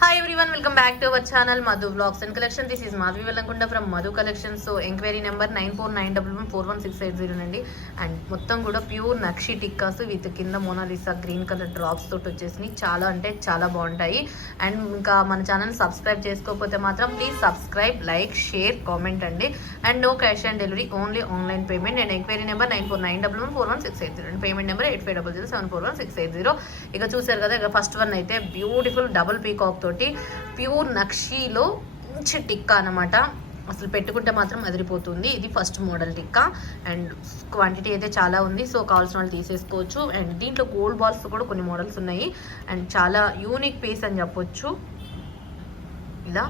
Hi everyone, welcome back to our channel Madhu Vlogs and Collection. This is Madhvi Vellankunda from Madhu Collection. So enquiry number 9491141680 నండి. And మొత్తం కూడా pure nakshi tikkas with కింద Mona Lisa green colour drops తోటి వచ్చేసి చాలా అంటే చాలా బాగుంటాయి. అండ్ ఇంకా మన ఛానల్ సబ్స్క్రైబ్ చేసుకోకపోతే మాత్రం please subscribe, like, share, comment అండి. And no cash on delivery, only online payment. And enquiry number 9491141680 and payment number 8500741680. ఇక చూసారు కదా, ఇక ఫస్ట్ వన్ అయితే బ్యూటిఫుల్ డబుల్ పీకాక్ తోటి ప్యూర్ నక్షీలో మంచి టిక్కా అనమాట. అసలు పెట్టుకుంటే మాత్రం అదిరిపోతుంది. ఇది first model tikka and quantity అయితే చాలా ఉంది. సో కావాల్సిన వాళ్ళు తీసేసుకోవచ్చు. అండ్ దీంట్లో గోల్డ్ బాల్స్ కూడా కొన్ని మోడల్స్ ఉన్నాయి. అండ్ చాలా యూనిక్ పీస్ అని చెప్పొచ్చు. ఇలా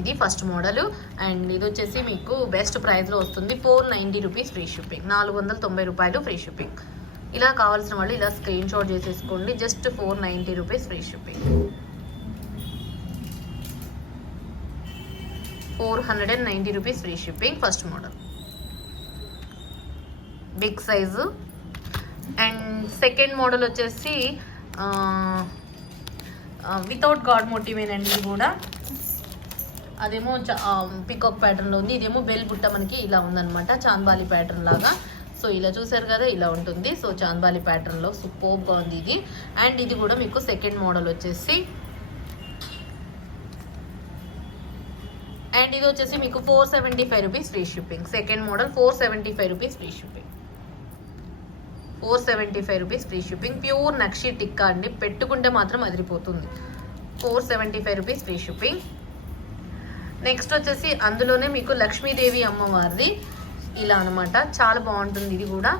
ఇది ఫస్ట్ మోడల్. అండ్ ఇది వచ్చేసి మీకు బెస్ట్ ప్రైస్లో వస్తుంది. 490 రూపీస్ ఫ్రీ షిప్పింగ్, 490 రూపాయలు ఫ్రీ షిప్పింగ్. ఇలా కావాల్సిన వాళ్ళు ఇలా స్క్రీన్ షాట్ చేసేసుకోండి. Just 490 rupees free shipping. 490 rupees free shipping first model, big size. And second model వచ్చేసి వితౌట్ గాడ్ మోటివేనండి. ఇది కూడా అదేమో పికాక్ ప్యాటర్న్లో ఉంది. ఇదేమో బెల్ బుట్ట మనకి ఇలా ఉందన్నమాట, చాంద్బాలి ప్యాటర్న్ లాగా. సో ఇలా చూసారు కదా, ఇలా ఉంటుంది. సో చాంద్బాలి ప్యాటర్న్లో సూపర్గా ఉంది ఇది. అండ్ ఇది కూడా మీకు సెకండ్ మోడల్ వచ్చేసి, అండ్ ఇది వచ్చేసి మీకు 475 rupees free shipping. Second model 475 rupees free shipping, 475 rupees free shipping. Pure nakshi tikka అండి, పెట్టుకుంటే మాత్రం అదిరిపోతుంది. 475 రూపీస్ ఫ్రీ షిప్పింగ్. నెక్స్ట్ వచ్చేసి అందులోనే మీకు లక్ష్మీదేవి అమ్మవారిది ఇలా అనమాట, చాలా బాగుంటుంది ఇది కూడా.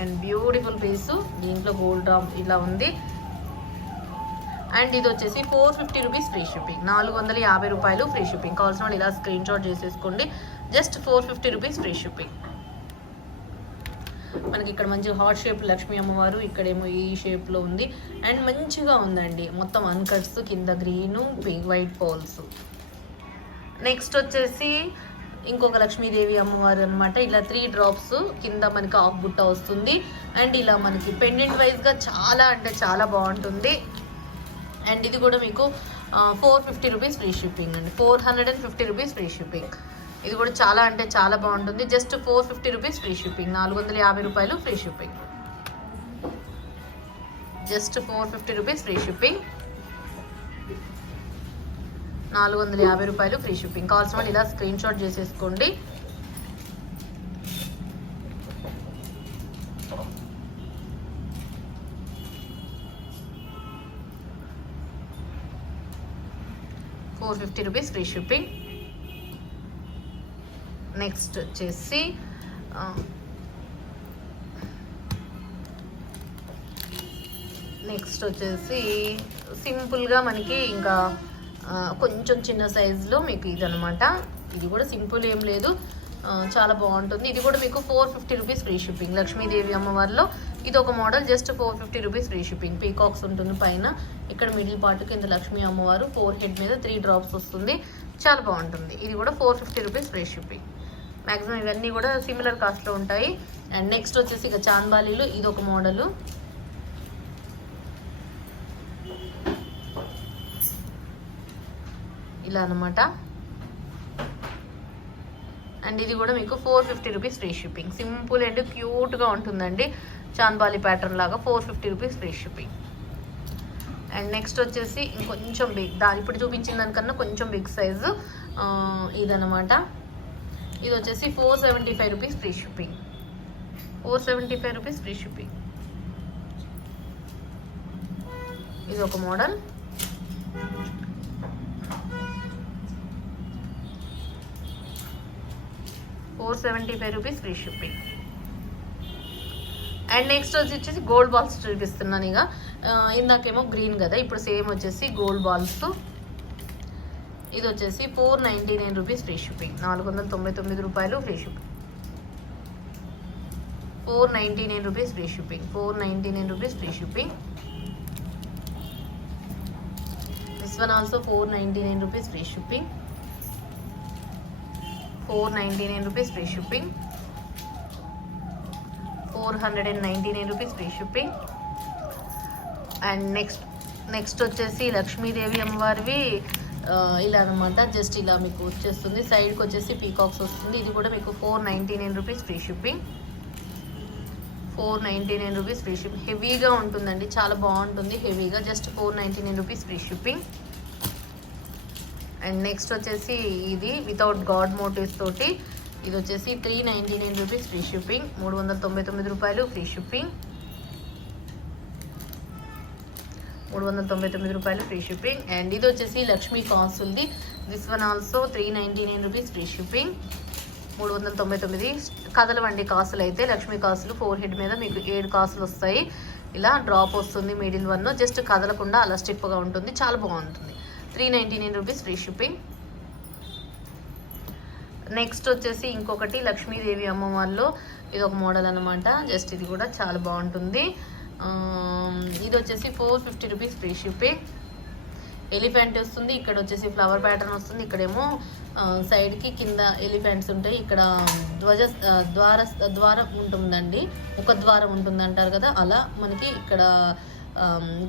అండ్ బ్యూటిఫుల్ పీసు, దీంట్లో గోల్డ్ డ్రాప్ ఇలా ఉంది. అండ్ ఇది వచ్చేసి 450 రూపీస్ ఫ్రీ షిప్పింగ్, 450 రూపాయలు ఫ్రీ షిప్పింగ్. కావాల్సిన వాళ్ళు ఇలా స్క్రీన్ షాట్ చేసేసుకోండి. Just 450 rupees free shipping. మనకి ఇక్కడ మంచి హార్ట్ షేప్ లక్ష్మీ అమ్మవారు, ఇక్కడేమో ఈ షేప్లో ఉంది. అండ్ మంచిగా ఉందండి, మొత్తం అన్కట్స్, కింద గ్రీను, వైట్ పోల్స్. నెక్స్ట్ వచ్చేసి ఇంకొక లక్ష్మీదేవి అమ్మవారు అనమాట. ఇలా 3 డ్రాప్స్ కింద మనకి ఆఫ్ బుట్ట వస్తుంది. అండ్ ఇలా మనకి పెండెంట్ వైజ్గా చాలా అంటే చాలా బాగుంటుంది. అండ్ ఇది కూడా మీకు 450 రూపీస్ ఫ్రీ షిప్పింగ్ అండి, 450 రూపీస్ ఫ్రీ షిప్పింగ్. ఇది కూడా చాలా అంటే చాలా బాగుంటుంది. జస్ట్ 450 రూపీస్ ఫ్రీ షిప్పింగ్, 450 రూపాయలు free shipping. Just 450 rupees free shipping, 450 రూపాయలు ఫ్రీ షిప్పింగ్. కావాల్సిన వాళ్ళు ఇలా స్క్రీన్ షాట్ చేసేసుకోండి. $450 రూపీస్ ఫ్రీ షిప్పింగ్. నెక్స్ట్ వచ్చేసి సింపుల్గా మనకి ఇంకా కొంచెం చిన్న సైజులో మీకు ఇది అనమాట. ఇది కూడా సింపుల్ ఏం లేదు, చాలా బాగుంటుంది. ఇది కూడా మీకు 450 రూపీస్ ఫ్రీ షిప్పింగ్. లక్ష్మీదేవి అమ్మవారిలో ఇది ఒక model, just 450 rupees free shipping. Peacocks ఉంటుంది పైన, ఇక్కడ మిడిల్ పార్ట్ కింద లక్ష్మీ అమ్మవారు, 4 హెడ్ మీద 3 డ్రాప్స్ వస్తుంది, చాలా బాగుంటుంది. ఇది కూడా 450 రూపీస్ ఫ్రీ షిప్పింగ్. మ్యాక్సిమం ఇవన్నీ కూడా సిమిలర్ కాస్ట్లో ఉంటాయి. అండ్ నెక్స్ట్ వచ్చేసి ఇక చాంద్బాలీలో ఇది ఒక మోడలు. ఇలా అనమాట. అండ్ ఇది కూడా మీకు 450 rupees free shipping. Simple and క్యూట్గా ఉంటుందండి, చాంద్బాలి ప్యాటర్న్ లాగా. 450 rupees free shipping. And next వచ్చేసి ఇంకొంచెం బిగ్, ఇప్పుడు చూపించిన దానికన్నా కొంచెం బిగ్ సైజు ఇదనమాట. ఇది వచ్చేసి 475 rupees free shipping, 475 rupees free shipping. ఇది ఒక model. $475 rupees free shipping. And next వచ్చేసి గోల్డ్ బాల్స్ చూపిస్తున్నాను. ఇక ఇందాకేమో గ్రీన్ కదా, ఇప్పుడు సేమ్ వచ్చేసి గోల్డ్ బాల్స్. ఇది వచ్చేసి 499 రూపీస్ ఫ్రీ షిప్పింగ్, 499 రూపాయలు free shipping. 499 rupees free shipping, 499 rupees free shipping. This one also 499 rupees free shipping, 499 rupees free shipping. 499 rupees free shipping. And next వచ్చేసి లక్ష్మీదేవి అమ్మవారివి ఇలా అనమాట, జస్ట్ ఇలా మీకు వచ్చేస్తుంది. సైడ్కి వచ్చేసి పీకాక్స్ వస్తుంది. ఇది కూడా మీకు 499 rupees free shipping. 499 rupees free shipping. హెవీగా ఉంటుందండి, చాలా బాగుంటుంది హెవీగా. Just 499 rupees free shipping. And next వచ్చేసి ఇది వితౌట్ గాడ్ మోటివ్స్ తోటి, ఇది వచ్చేసి 399 రూపీస్ ఫ్రీ షిప్పింగ్. 399 రూపాయలు ఫ్రీ షిప్పింగ్. 399 రూపాయలు ఫ్రీ షిప్పింగ్. అండ్ ఇది వచ్చేసి లక్ష్మీ కాసులది. This one also 399 rupees free shipping. 399 కదలవండి కాసులు అయితే. లక్ష్మీ కాసులు 4 హెడ్ మీద మీకు 7 కాసులు వస్తాయి. ఇలా డ్రాప్ వస్తుంది మిడిల్ వన్, జస్ట్ కదలకుండా అలా స్టిప్గా ఉంటుంది, చాలా బాగుంటుంది. 399 రూపీస్ ఫ్రీ షిప్పింగ్. నెక్స్ట్ వచ్చేసి ఇంకొకటి లక్ష్మీదేవి అమ్మవారిలో ఇది ఒక మోడల్ అనమాట. జస్ట్ ఇది కూడా చాలా బాగుంటుంది. ఇది వచ్చేసి 450 రూపీస్ ఫ్రీ షిప్పింగ్. ఎలిఫెంట్ వస్తుంది, ఇక్కడ వచ్చేసి ఫ్లవర్ ప్యాటర్న్ వస్తుంది. ఇక్కడేమో సైడ్కి కింద ఎలిఫెంట్స్ ఉంటాయి. ఇక్కడ ద్వారం ఉంటుందండి, ఒక ద్వారం ఉంటుంది అంటారు కదా, అలా మనకి ఇక్కడ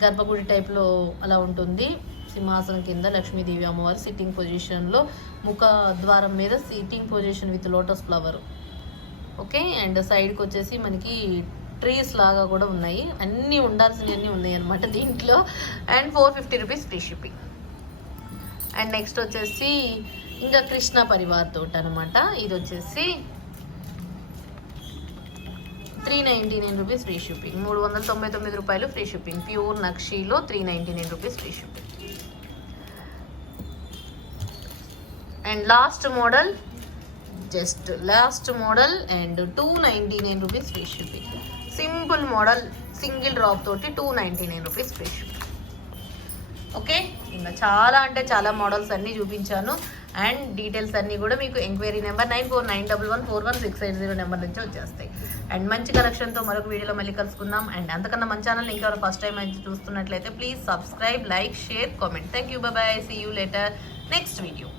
గర్భగుడి టైప్లో అలా ఉంటుంది. సింహాసనం కింద లక్ష్మీదేవి అమ్మవారు సిట్టింగ్ పొజిషన్లో, ముఖ ద్వారం మీద sitting position with lotus flower. Okay. And సైడ్కి వచ్చేసి మనకి ట్రీస్ లాగా కూడా ఉన్నాయి. అన్నీ ఉండాల్సినవన్నీ ఉన్నాయి అనమాట దీంట్లో. And 450 rupees free shipping. And next వచ్చేసి ఇంకా కృష్ణ పరివార్ తోట అనమాట. ఇది వచ్చేసి 399 రూపీస్ ఫ్రీ షిప్పింగ్. 399 రూపాయలు ఫ్రీ షిప్పింగ్. ప్యూర్ నక్షీలో 399 rupees free shipping. And last model and 299 rupees free shipping. Simple model, single drop తోటి 299 రూపీస్ ఫ్రీ షిప్పింగ్. ఓకే. ఇంకా చాలా అంటే చాలా మోడల్స్ అన్నీ చూపించాను. అండ్ డీటెయిల్స్ అన్నీ కూడా మీకు ఎంక్వైరీ నెంబర్ 9491141680 నెంబర్ నుంచి వచ్చేస్తాయి. అండ్ మంచి కలెక్షన్తో మరొక వీడియోలో మళ్ళీ కలుసుకుందాం. అండ్ అంతకన్నా మన ఛానల్ ఇంకెవరు ఫస్ట్ టైం అయితే చూస్తున్నట్లయితే please subscribe, like, share, comment. Thank you. Bye bye. See you later next video.